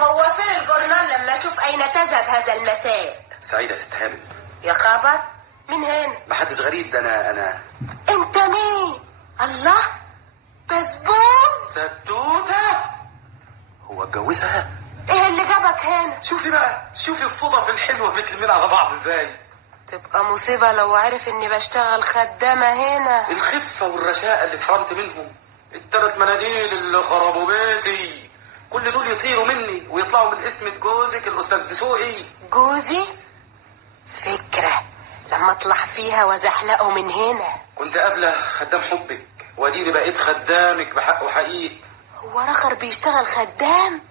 هو فين الجورنال لما اشوف اين تذهب هذا المساء؟ سعيدة يا ست هانم. يا خبر، مين هنا؟ محدش غريب، ده انا. انت مين؟ الله، بسبوس. ستوتة، هو اتجوزها؟ ايه اللي جابك هنا؟ شوفي بقى، شوفي الصدف الحلوة متلمين على بعض ازاي. تبقى مصيبة لو عرف اني بشتغل خدامة هنا. الخفة والرشاقة اللي اتحرمت منهم، الثلاث مناديل اللي خربوا بيتي، كل دول يطيروا مني ويطلعوا من اسم جوزك الاستاذ دسوقي. جوزي؟ فكرة لما اطلع فيها وزحلقه من هنا. كنت قبله خدام حبك، واديني بقيت خدامك بحق وحقيقي. هو رخر بيشتغل خدام؟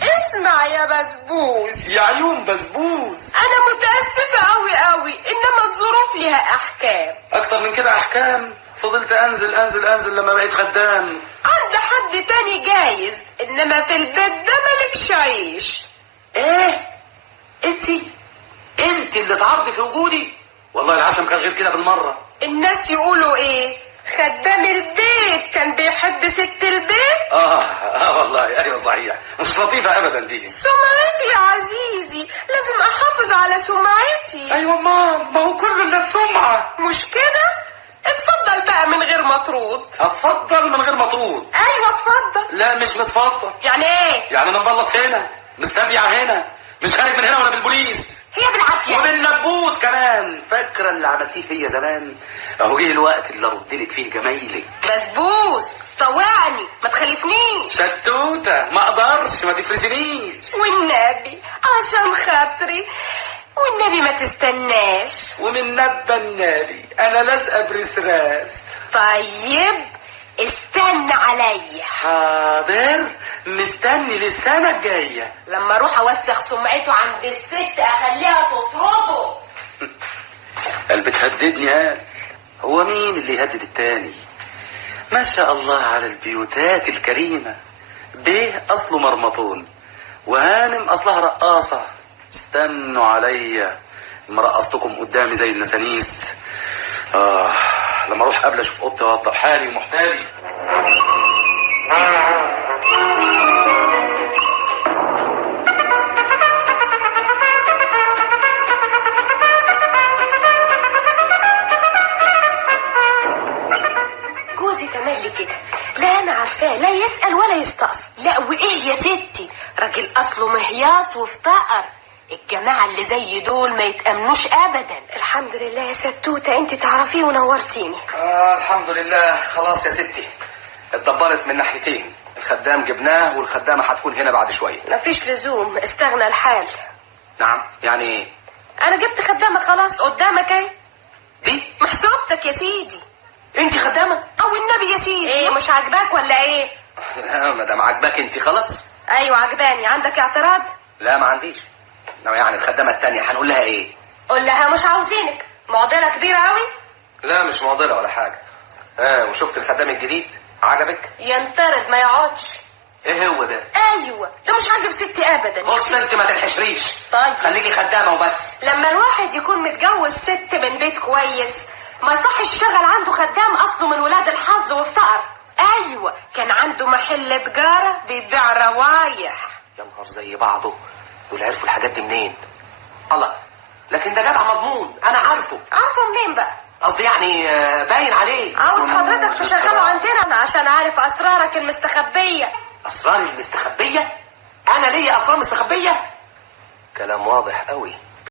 اسمع يا بسبوس، يا عيون بسبوس، انا متأسفة قوي قوي، انما الظروف لها احكام. اكتر من كده احكام؟ فضلت انزل انزل انزل لما بقيت خدام. عند حد تاني جايز، انما في البيت ده مالكش عيش. ايه؟ انت اللي تعرضي في وجودي؟ والله العسل كان غير كده بالمرة. الناس يقولوا ايه؟ خدام البيت كان بيحب ست البيت؟ والله ايوه صحيح، مش لطيفة ابدا دي. سمعتي يا عزيزي، لازم احافظ على سمعتي. ايوه ما هو كله الا السمعة. مش كده؟ اتفضل بقى من غير مطرود. اتفضل من غير مطرود؟ ايوه اتفضل. لا مش متفضل. يعني ايه؟ يعني انا مبلط هنا، مستبيع هنا، مش خارج من هنا ولا بالبوليس. هي بالعافية وبالنبوت كمان. فاكرة اللي عملتيه فيا زمان؟ اهو جه الوقت اللي اردلك فيه جمايلك. بسبوس طوعني، ما تخلفنيش. ستوتة، ما اقدرش، ما تفرسنيش. والنبي عشان خاطري، والنبي ما تستناش. ومن نبى النبي انا لازقه برسراس. طيب استنى عليا. حاضر، مستني للسنة الجاية. لما اروح اوسخ سمعته عند الست اخليها تطرده. قال بتهددني؟ قال هو مين اللي يهدد التاني؟ ما شاء الله على البيوتات الكريمة. بيه اصله مرمطون، وهانم اصلها رقاصة. استنوا عليا لما رقصتكم قدامي زي النسانيس. لما اروح قبل اشوف اوضتي واوضب حالي ومحتالي. جوزي تملي كده، لا انا عارفاه، لا يسأل ولا يستقصد. لا وايه يا ستي، راجل اصله مهياص وافتقر. الجماعة اللي زي دول ما يتأمنوش ابدا. الحمد لله يا ستوتة، انت تعرفيه ونورتيني. الحمد لله. خلاص يا ستي، اتدبرت من ناحيتين. الخدام جبناه والخدامة هتكون هنا بعد شوية. مفيش لزوم، استغنى الحال. نعم، يعني ايه؟ انا جبت خدامة خلاص قدامك اهي. دي محسوبتك يا سيدي. انت خدامة؟ او النبي يا سيدي. ايه مش عاجباك ولا ايه؟ لا ما دام عاجباك انت خلاص. ايوه عجباني. عندك اعتراض؟ لا ما عنديش. لو يعني الخدامة التانية هنقول لها ايه؟ قول لها مش عاوزينك، معضلة كبيرة قوي. لا مش معضلة ولا حاجة. وشفت الخدام الجديد عجبك؟ ينطرد ما يقعدش. ايه هو ده؟ ايوه ده مش عاجب ستي ابدا. بص انت ما تنحشريش. طيب خليكي خدامة وبس. لما الواحد يكون متجوز ست من بيت كويس ما يصحش يشتغل عنده خدام اصله من ولاد الحظ وافتقر. ايوه كان عنده محل تجارة بيبيع روايح. يا نهار زي بعضه، دول عرفوا الحاجات دي منين؟ الله، لكن ده جدع مضمون، انا عارفه. عارفه منين بقى؟ قصدي يعني باين عليه. عاوز حضرتك تشغله عندنا عشان عارف اسرارك المستخبية. اسراري المستخبية؟ انا ليا اسرار مستخبية؟ كلام واضح قوي.